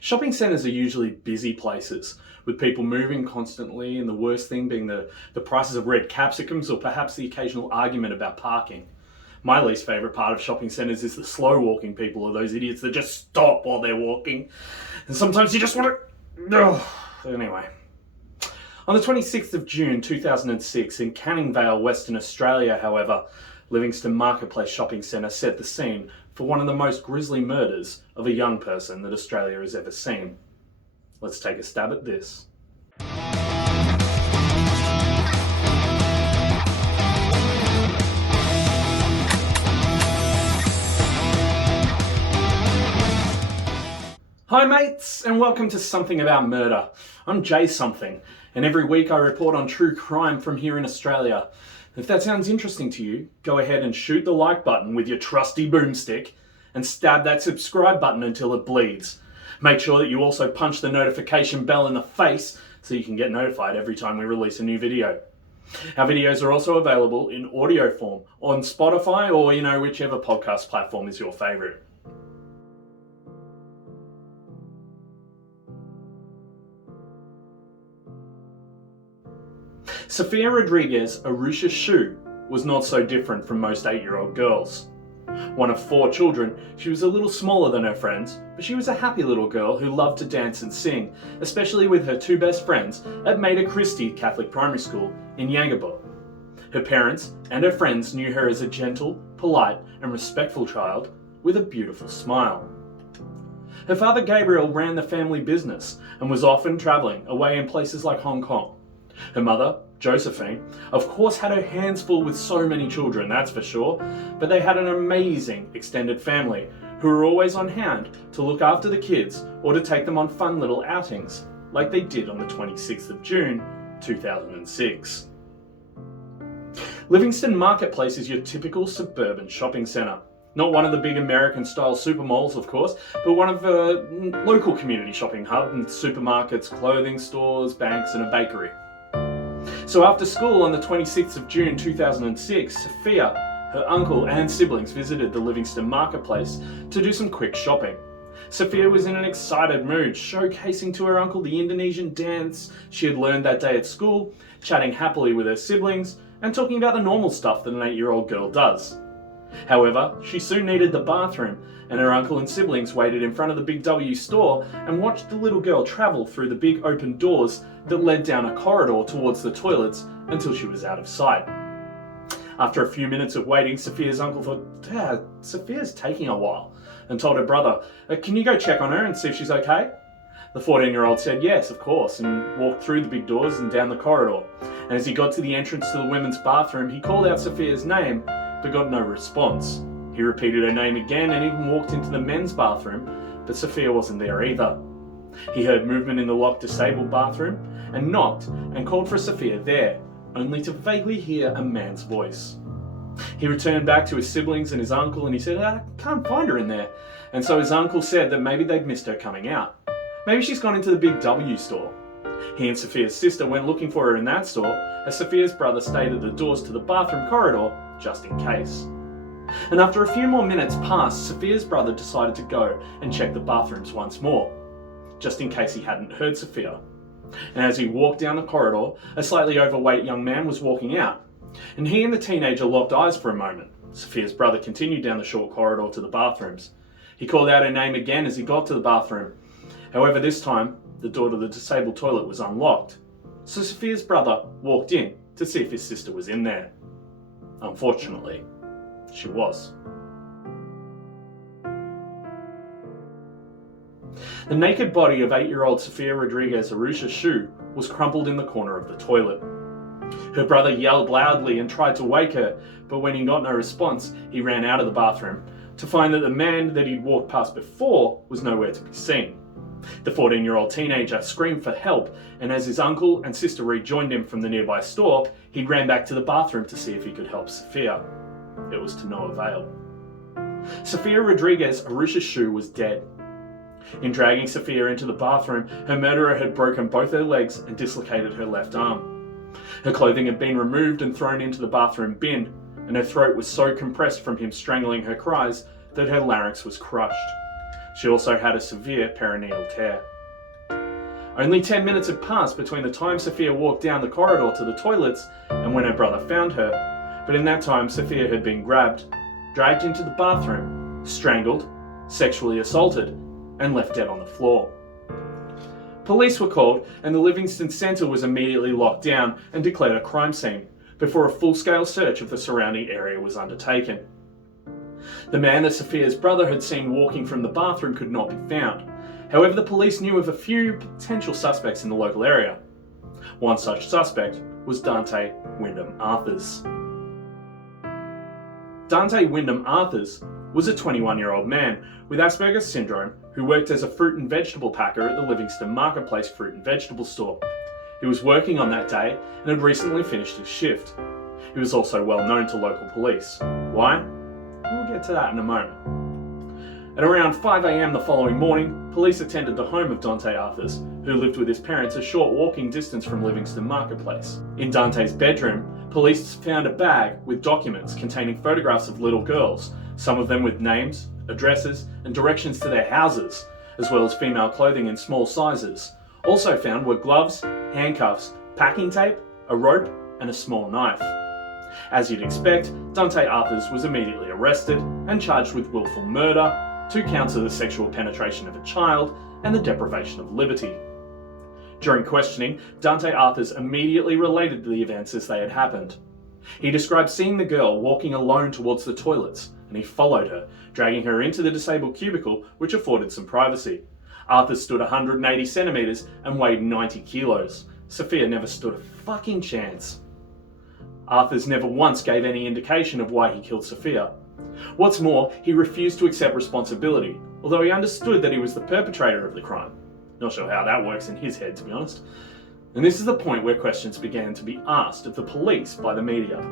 Shopping centres are usually busy places, with people moving constantly, and the worst thing being the prices of red capsicums or perhaps the occasional argument about parking. My least favourite part of shopping centres is the slow walking people, or those idiots that just stop while they're walking. And sometimes you just want to... Ugh. Anyway. On the 26th of June 2006 in Canning Vale, Western Australia, however, Livingston Marketplace Shopping Centre set the scene for one of the most grisly murders of a young person that Australia has ever seen. Let's take a stab at this. Hi mates, and welcome to Something About Murder. I'm Jay Something, and every week I report on true crime from here in Australia. If that sounds interesting to you, go ahead and shoot the like button with your trusty boomstick and stab that subscribe button until it bleeds. Make sure that you also punch the notification bell in the face so you can get notified every time we release a new video. Our videos are also available in audio form on Spotify or, whichever podcast platform is your favourite. Sofia Rodriguez-Urrutia Shu was not so different from most 8-year-old girls. One of 4 children, she was a little smaller than her friends, but she was a happy little girl who loved to dance and sing, especially with her 2 best friends at Mater Christi Catholic Primary School in Yangabu. Her parents and her friends knew her as a gentle, polite and respectful child with a beautiful smile. Her father Gabriel ran the family business and was often travelling away in places like Hong Kong. Her mother, Josephine, of course had her hands full with so many children, that's for sure, but they had an amazing extended family who were always on hand to look after the kids or to take them on fun little outings, like they did on the 26th of June 2006. Livingston Marketplace is your typical suburban shopping centre. Not one of the big American-style supermalls, of course, but one of a local community shopping hub with supermarkets, clothing stores, banks and a bakery. So after school on the 26th of June 2006, Sofia, her uncle and siblings visited the Livingston Marketplace to do some quick shopping. Sofia was in an excited mood, showcasing to her uncle the Indonesian dance she had learned that day at school, chatting happily with her siblings, and talking about the normal stuff that an 8-year-old girl does. However, she soon needed the bathroom, and her uncle and siblings waited in front of the Big W store and watched the little girl travel through the big open doors that led down a corridor towards the toilets until she was out of sight. After a few minutes of waiting, Sofia's uncle thought, "Dad, Sofia's taking a while," and told her brother, "Can you go check on her and see if she's okay?" The 14-year-old said yes, of course, and walked through the big doors and down the corridor. And as he got to the entrance to the women's bathroom, he called out Sofia's name, but got no response. He repeated her name again and even walked into the men's bathroom, but Sofia wasn't there either. He heard movement in the locked disabled bathroom and knocked and called for Sofia there, only to vaguely hear a man's voice. He returned back to his siblings and his uncle and he said, "I can't find her in there." And so his uncle said that maybe they'd missed her coming out. Maybe she's gone into the Big W store. He and Sofia's sister went looking for her in that store, as Sofia's brother stayed at the doors to the bathroom corridor, just in case. And after a few more minutes passed, Sofia's brother decided to go and check the bathrooms once more, just in case he hadn't heard Sofia. And as he walked down the corridor, a slightly overweight young man was walking out, and he and the teenager locked eyes for a moment. Sofia's brother continued down the short corridor to the bathrooms. He called out her name again as he got to the bathroom. However, this time, the door to the disabled toilet was unlocked, so Sofia's brother walked in to see if his sister was in there. Unfortunately, she was. The naked body of 8-year-old Sofia Rodriguez-Urrutia Shu was crumpled in the corner of the toilet. Her brother yelled loudly and tried to wake her, but when he got no response, he ran out of the bathroom to find that the man that he'd walked past before was nowhere to be seen. The 14-year-old teenager screamed for help, and as his uncle and sister rejoined him from the nearby store, he ran back to the bathroom to see if he could help Sofia. It was to no avail. Sofia Rodriguez-Urrutia Shu was dead. In dragging Sofia into the bathroom, her murderer had broken both her legs and dislocated her left arm. Her clothing had been removed and thrown into the bathroom bin, and her throat was so compressed from him strangling her cries that her larynx was crushed. She also had a severe perineal tear. Only 10 minutes had passed between the time Sofia walked down the corridor to the toilets and when her brother found her, but in that time Sofia had been grabbed, dragged into the bathroom, strangled, sexually assaulted, and left dead on the floor. Police were called and the Livingston Centre was immediately locked down and declared a crime scene, before a full-scale search of the surrounding area was undertaken. The man that Sofia's brother had seen walking from the bathroom could not be found. However, the police knew of a few potential suspects in the local area. One such suspect was Dante Wyndham Arthurs. Dante Wyndham Arthurs was a 21-year-old man with Asperger's syndrome who worked as a fruit and vegetable packer at the Livingston Marketplace fruit and vegetable store. He was working on that day and had recently finished his shift. He was also well known to local police. Why? We'll get to that in a moment. At around 5 a.m. the following morning, police attended the home of Dante Arthurs, who lived with his parents a short walking distance from Livingston Marketplace. In Dante's bedroom, police found a bag with documents containing photographs of little girls, some of them with names, addresses, and directions to their houses, as well as female clothing in small sizes. Also found were gloves, handcuffs, packing tape, a rope, and a small knife. As you'd expect, Dante Arthurs was immediately arrested and charged with willful murder, 2 counts of the sexual penetration of a child, and the deprivation of liberty. During questioning, Dante Arthurs immediately related the events as they had happened. He described seeing the girl walking alone towards the toilets, and he followed her, dragging her into the disabled cubicle, which afforded some privacy. Arthurs stood 180 centimetres and weighed 90 kilos. Sofia never stood a fucking chance. Arthurs never once gave any indication of why he killed Sofia. What's more, he refused to accept responsibility, although he understood that he was the perpetrator of the crime. Not sure how that works in his head, to be honest. And this is the point where questions began to be asked of the police by the media.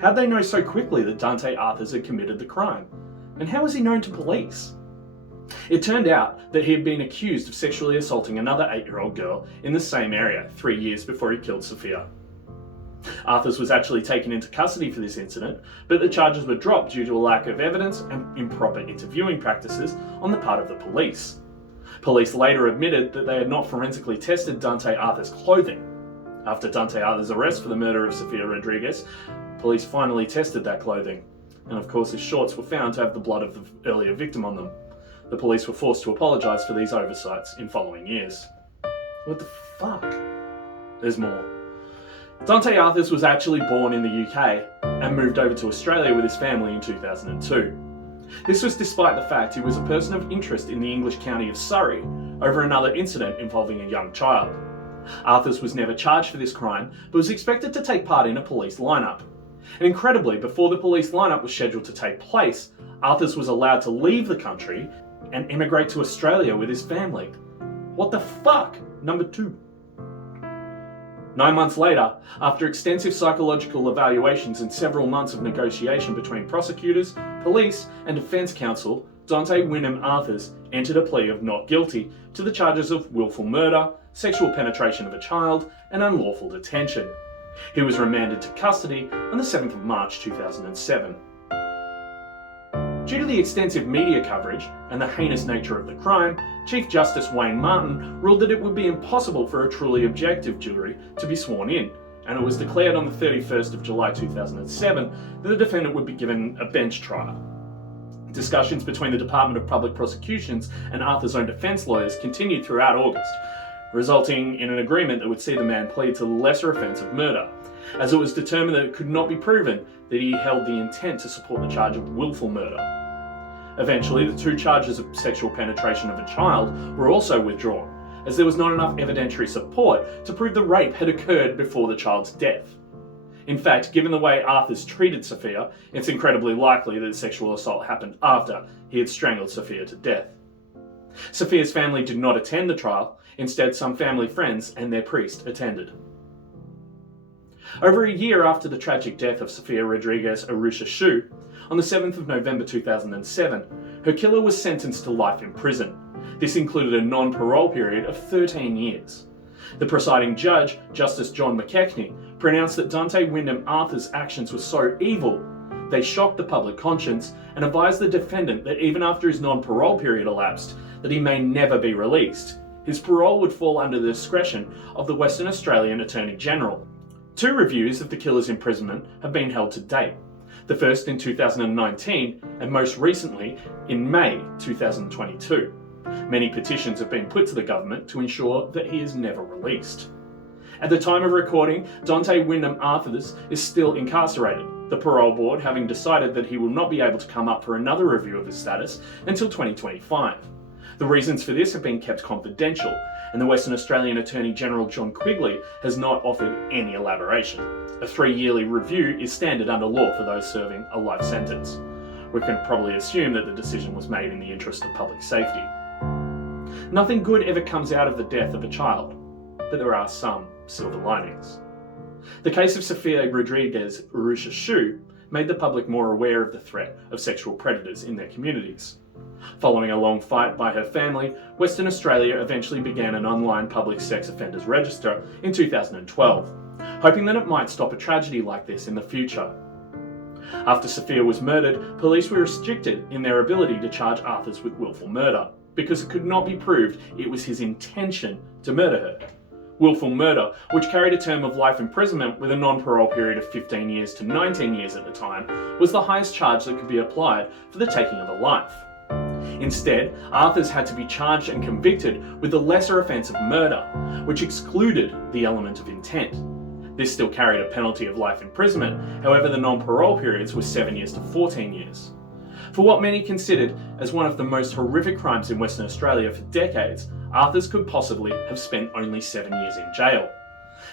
How'd they know so quickly that Dante Arthurs had committed the crime? And how was he known to police? It turned out that he had been accused of sexually assaulting another 8-year-old girl in the same area 3 years before he killed Sofia. Arthurs was actually taken into custody for this incident, but the charges were dropped due to a lack of evidence and improper interviewing practices on the part of the police. Police later admitted that they had not forensically tested Dante Arthurs' clothing. After Dante Arthurs' arrest for the murder of Sofia Rodriguez, police finally tested that clothing, and of course his shorts were found to have the blood of the earlier victim on them. The police were forced to apologise for these oversights in following years. What the fuck? There's more. Dante Arthurs was actually born in the UK and moved over to Australia with his family in 2002. This was despite the fact he was a person of interest in the English county of Surrey over another incident involving a young child. Arthurs was never charged for this crime, but was expected to take part in a police lineup. And incredibly, before the police lineup was scheduled to take place, Arthurs was allowed to leave the country and emigrate to Australia with his family. What the fuck? Number 2. 9 months later, after extensive psychological evaluations and several months of negotiation between prosecutors, police, and defence counsel, Dante Wyndham Arthurs entered a plea of not guilty to the charges of willful murder, sexual penetration of a child, and unlawful detention. He was remanded to custody on the 7th of March 2007. Due to the extensive media coverage and the heinous nature of the crime, Chief Justice Wayne Martin ruled that it would be impossible for a truly objective jury to be sworn in, and it was declared on the 31st of July 2007 that the defendant would be given a bench trial. Discussions between the Department of Public Prosecutions and Arthur's own defence lawyers continued throughout August, resulting in an agreement that would see the man plead to the lesser offence of murder, as it was determined that it could not be proven that he held the intent to support the charge of willful murder. Eventually, the 2 charges of sexual penetration of a child were also withdrawn, as there was not enough evidentiary support to prove the rape had occurred before the child's death. In fact, given the way Arthurs treated Sofia, it's incredibly likely that sexual assault happened after he had strangled Sofia to death. Sofia's family did not attend the trial, instead some family friends and their priest attended. Over a year after the tragic death of Sofia Rodriguez-Urrutia Shu, on the 7th of November 2007, her killer was sentenced to life in prison. This included a non-parole period of 13 years. The presiding judge, Justice John McKechnie, pronounced that Dante Wyndham Arthurs' actions were so evil They shocked the public conscience and advised the defendant that even after his non-parole period elapsed, that he may never be released. His parole would fall under the discretion of the Western Australian Attorney General. 2 reviews of the killer's imprisonment have been held to date. The first in 2019 and most recently in May 2022. Many petitions have been put to the government to ensure that he is never released. At the time of recording, Dante Wyndham Arthurs is still incarcerated, the parole board having decided that he will not be able to come up for another review of his status until 2025. The reasons for this have been kept confidential, and the Western Australian Attorney General John Quigley has not offered any elaboration. A 3-yearly review is standard under law for those serving a life sentence. We can probably assume that the decision was made in the interest of public safety. Nothing good ever comes out of the death of a child, but there are some silver linings. The case of Sofia Rodriguez-Urrutia Shu made the public more aware of the threat of sexual predators in their communities. Following a long fight by her family, Western Australia eventually began an online public sex offenders register in 2012, hoping that it might stop a tragedy like this in the future. After Sofia was murdered, police were restricted in their ability to charge Arthurs with willful murder, because it could not be proved it was his intention to murder her. Willful murder, which carried a term of life imprisonment with a non-parole period of 15 years to 19 years at the time, was the highest charge that could be applied for the taking of a life. Instead, Arthurs had to be charged and convicted with the lesser offence of murder, which excluded the element of intent. This still carried a penalty of life imprisonment, however the non-parole periods were 7 years to 14 years. For what many considered as one of the most horrific crimes in Western Australia for decades, Arthurs could possibly have spent only 7 years in jail.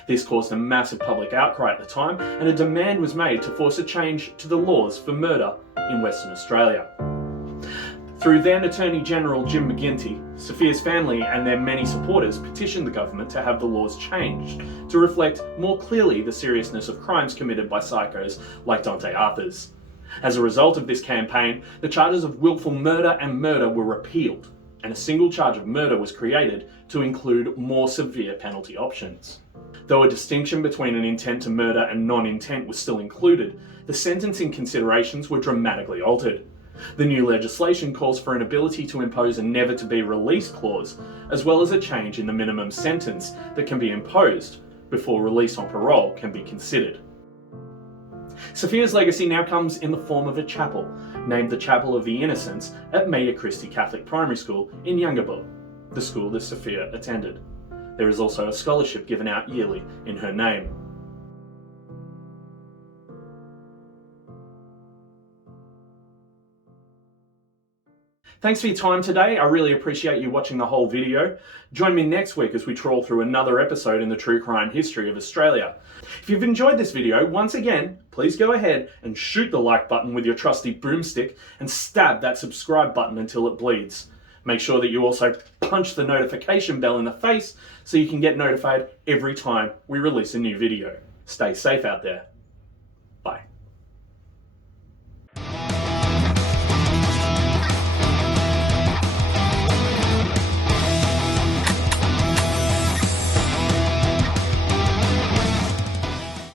This caused a massive public outcry at the time, and a demand was made to force a change to the laws for murder in Western Australia. Through then Attorney General Jim McGuinty, Sofia's family and their many supporters petitioned the government to have the laws changed to reflect more clearly the seriousness of crimes committed by psychos like Dante Arthurs. As a result of this campaign, the charges of willful murder and murder were repealed, and a single charge of murder was created to include more severe penalty options. Though a distinction between an intent to murder and non-intent was still included, the sentencing considerations were dramatically altered. The new legislation calls for an ability to impose a never-to-be-released clause, as well as a change in the minimum sentence that can be imposed before release on parole can be considered. Sofia's legacy now comes in the form of a chapel, named the Chapel of the Innocents at Mater Christi Catholic Primary School in Yungaburra, the school that Sofia attended. There is also a scholarship given out yearly in her name. Thanks for your time today. I really appreciate you watching the whole video. Join me next week as we trawl through another episode in the true crime history of Australia. If you've enjoyed this video, once again, please go ahead and shoot the like button with your trusty broomstick and stab that subscribe button until it bleeds. Make sure that you also punch the notification bell in the face so you can get notified every time we release a new video. Stay safe out there.